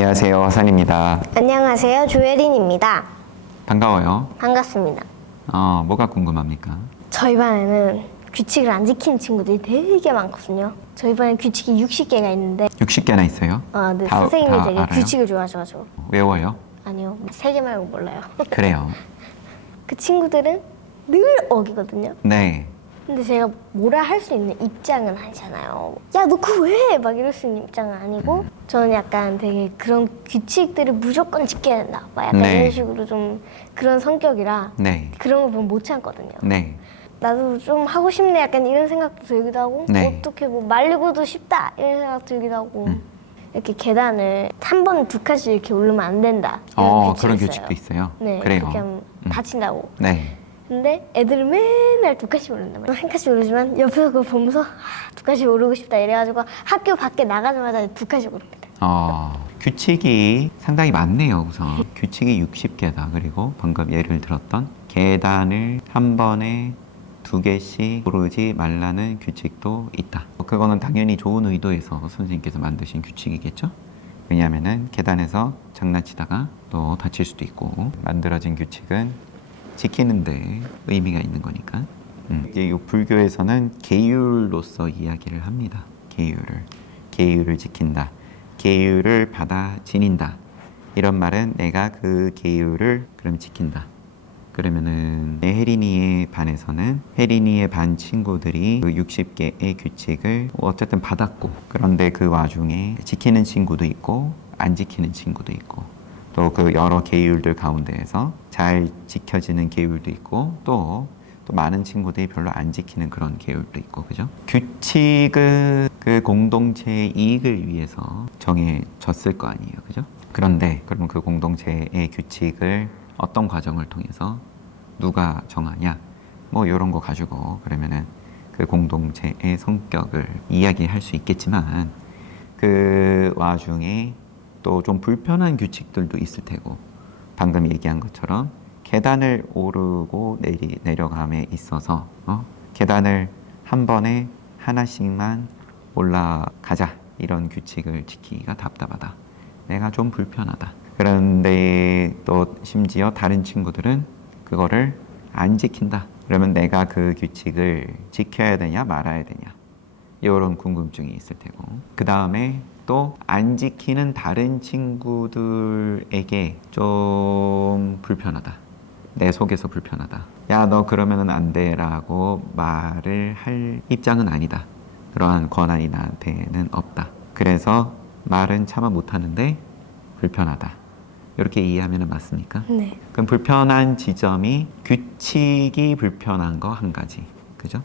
안녕하세요, 허선입니다. 안녕하세요. 조예린입니다. 반가워요. 반갑습니다. 뭐가 궁금합니까? 저희 반에는 규칙을 안 지키는 친구들이 되게 많거든요. 저희 반에 규칙이 60개가 있는데 60개나 있어요? 네, 다 선생님이 되게 알아요? 규칙을 좋아하셔가지고 외워요? 아니요, 3개 말고 몰라요. 그래요. 그 친구들은 늘 어기거든요. 네. 근데 제가 뭐라 할 수 있는 입장은 아니잖아요. 야, 너 그거 왜? 막 이럴 수 있는 입장은 아니고 저는 약간 되게 그런 규칙들을 무조건 지켜야 된다. 막 약간 네. 이런 식으로 좀 그런 성격이라 네. 그런 거 보면 못 참거든요. 네. 나도 좀 하고 싶네 약간 이런 생각도 들기도 하고 네. 어떻게 뭐 말리고도 싶다 이런 생각 들기도 하고 이렇게 계단을 한 번 두 칸씩 이렇게 오르면 안 된다 이런 규칙이 그런 있어요. 규칙도 있어요? 네, 그래요. 그렇게 하면 다친다고. 네. 근데 애들은 맨날 두 칸씩 오른단 말이야. 한 칸씩 오르지만 옆에서 그걸 보면서 두 칸씩 오르고 싶다 이래가지고 학교 밖에 나가자마자 두 칸씩 오릅니다. 규칙이 상당히 많네요, 우선. 규칙이 60개다. 그리고 방금 예를 들었던 계단을 한 번에 2개씩 오르지 말라는 규칙도 있다. 그거는 당연히 좋은 의도에서 선생님께서 만드신 규칙이겠죠? 왜냐하면은 계단에서 장난치다가 또 다칠 수도 있고 만들어진 규칙은 지키는데 의미가 있는 거니까. 이게 불교에서는 계율로서 이야기를 합니다. 계율을 지킨다. 계율을 받아 지닌다. 이런 말은 내가 그 계율을 그럼 지킨다. 그러면은 혜린이의 반에서는 혜린이의 반 친구들이 그 60개의 규칙을 어쨌든 받았고, 그런데 그 와중에 지키는 친구도 있고 안 지키는 친구도 있고, 또 그 여러 계율들 가운데에서 잘 지켜지는 계율도 있고 또 많은 친구들이 별로 안 지키는 그런 계율도 있고, 그죠? 규칙은 그 공동체의 이익을 위해서 정해졌을 거 아니에요, 그죠? 그런데 그러면 그 공동체의 규칙을 어떤 과정을 통해서 누가 정하냐, 뭐 이런 거 가지고 그러면은 그 공동체의 성격을 이야기할 수 있겠지만, 그 와중에 또 좀 불편한 규칙들도 있을 테고, 방금 얘기한 것처럼 계단을 오르고 내려감에 있어서 계단을 한 번에 하나씩만 올라가자, 이런 규칙을 지키기가 답답하다, 내가 좀 불편하다. 그런데 또 심지어 다른 친구들은 그거를 안 지킨다. 그러면 내가 그 규칙을 지켜야 되냐 말아야 되냐, 이런 궁금증이 있을 테고, 그 다음에 또 안 지키는 다른 친구들에게 좀 불편하다, 내 속에서 불편하다, 야 너 그러면은 안 돼라고 말을 할 입장은 아니다, 그러한 권한이 나한테는 없다, 그래서 말은 차마 못하는데 불편하다, 이렇게 이해하면 맞습니까? 네. 그럼 불편한 지점이 규칙이 불편한 거 한 가지, 그죠?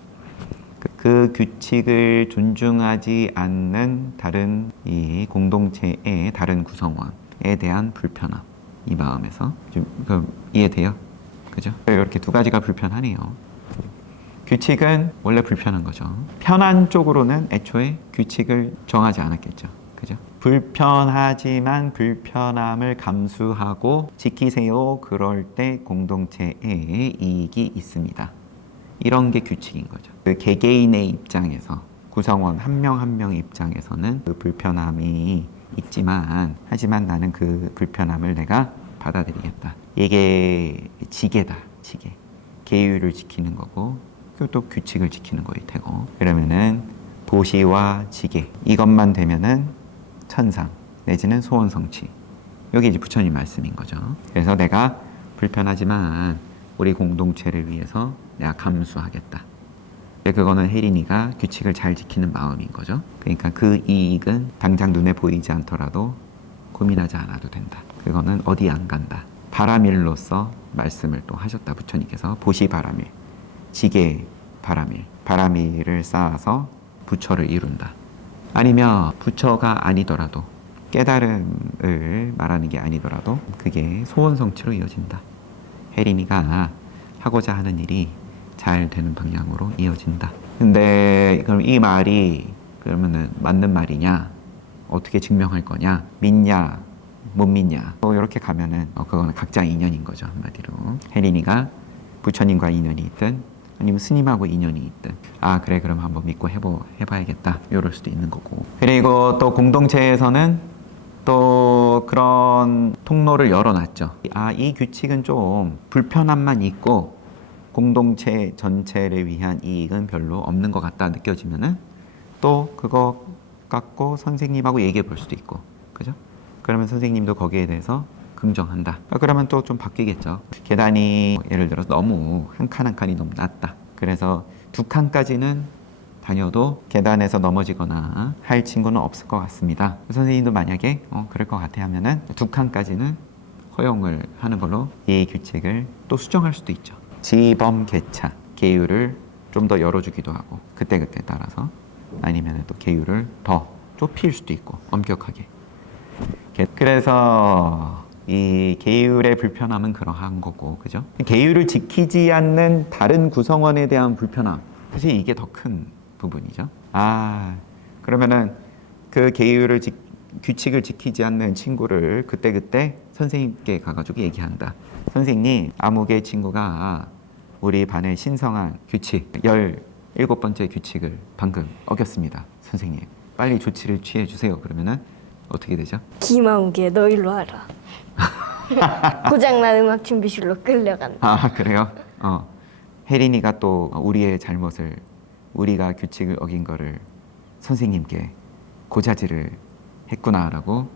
그 규칙을 존중하지 않는 다른 이 공동체의 다른 구성원에 대한 불편함, 이 마음에서 좀 이해돼요? 그죠? 이렇게 두 가지가 불편하네요. 규칙은 원래 불편한 거죠. 편한 쪽으로는 애초에 규칙을 정하지 않았겠죠. 그죠? 불편하지만 불편함을 감수하고 지키세요. 그럴 때 공동체에 이익이 있습니다. 이런 게 규칙인 거죠. 그 개개인의 입장에서, 구성원 한 명 한 명 입장에서는 그 불편함이 있지만, 하지만 나는 그 불편함을 내가 받아들이겠다. 이게 지계다, 지계. 계율을 지키는 거고, 그리고 또 규칙을 지키는 거일 테고. 그러면은 보시와 지계, 이것만 되면은 천상 내지는 소원성취. 여기 이제 부처님 말씀인 거죠. 그래서 내가 불편하지만 우리 공동체를 위해서 내가 감수하겠다. 그거는 혜린이가 규칙을 잘 지키는 마음인 거죠. 그러니까 그 이익은 당장 눈에 보이지 않더라도 고민하지 않아도 된다. 그거는 어디 안 간다. 바라밀로서 말씀을 또 하셨다, 부처님께서. 보시바라밀, 지계 바라밀, 바라밀을 쌓아서 부처를 이룬다. 아니면 부처가 아니더라도, 깨달음을 말하는 게 아니더라도 그게 소원성취로 이어진다. 혜린이가 하고자 하는 일이 잘 되는 방향으로 이어진다. 근데 그럼 이 말이 그러면은 맞는 말이냐? 어떻게 증명할 거냐? 믿냐? 못 믿냐? 이렇게 가면은 그거는 각자 인연인 거죠, 한마디로. 혜린이가 부처님과 인연이 있든 아니면 스님하고 인연이 있든, 아 그래 그럼 한번 믿고 해봐야겠다, 이럴 수도 있는 거고. 그리고 또 공동체에서는 또 그런 통로를 열어놨죠. 이 규칙은 좀 불편함만 있고 공동체 전체를 위한 이익은 별로 없는 것 같다 느껴지면은 또 그거 갖고 선생님하고 얘기해 볼 수도 있고, 그죠? 그러면 선생님도 거기에 대해서 긍정한다. 그러면 또 좀 바뀌겠죠. 계단이 예를 들어서 너무 한 칸 한 칸이 너무 낮다. 그래서 2칸까지는 다녀도 계단에서 넘어지거나 할 친구는 없을 것 같습니다. 선생님도 만약에 그럴 것 같아 하면은 2칸까지는 허용을 하는 걸로 이 규칙을 또 수정할 수도 있죠. 지범 개차, 계율을 좀 더 열어주기도 하고 그때그때 따라서, 아니면 또 계율을 더 좁힐 수도 있고 엄격하게. 그래서 이 계율의 불편함은 그러한 거고, 그죠? 계율을 지키지 않는 다른 구성원에 대한 불편함, 사실 이게 더 큰 부분이죠. 그러면은 그 규칙을 지키지 않는 친구를 그때그때 선생님께 가가지고 얘기한다. 선생님, 아무개 친구가 우리 반의 신성한 규칙 17번째 규칙을 방금 어겼습니다. 선생님, 빨리 조치를 취해 주세요. 그러면은 어떻게 되죠? 김아무개 너 일로 와라. 고장난 음악 준비실로 끌려간다. 그래요? 혜린이가 또 우리의 잘못을, 우리가 규칙을 어긴 거를 선생님께 고자질을 했구나라고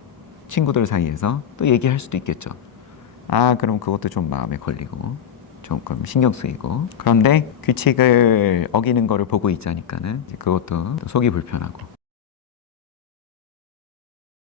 친구들 사이에서 또 얘기할 수도 있겠죠. 그럼 그것도 좀 마음에 걸리고 조금 신경 쓰이고, 그런데 규칙을 어기는 거를 보고 있자니까는 이제 그것도 속이 불편하고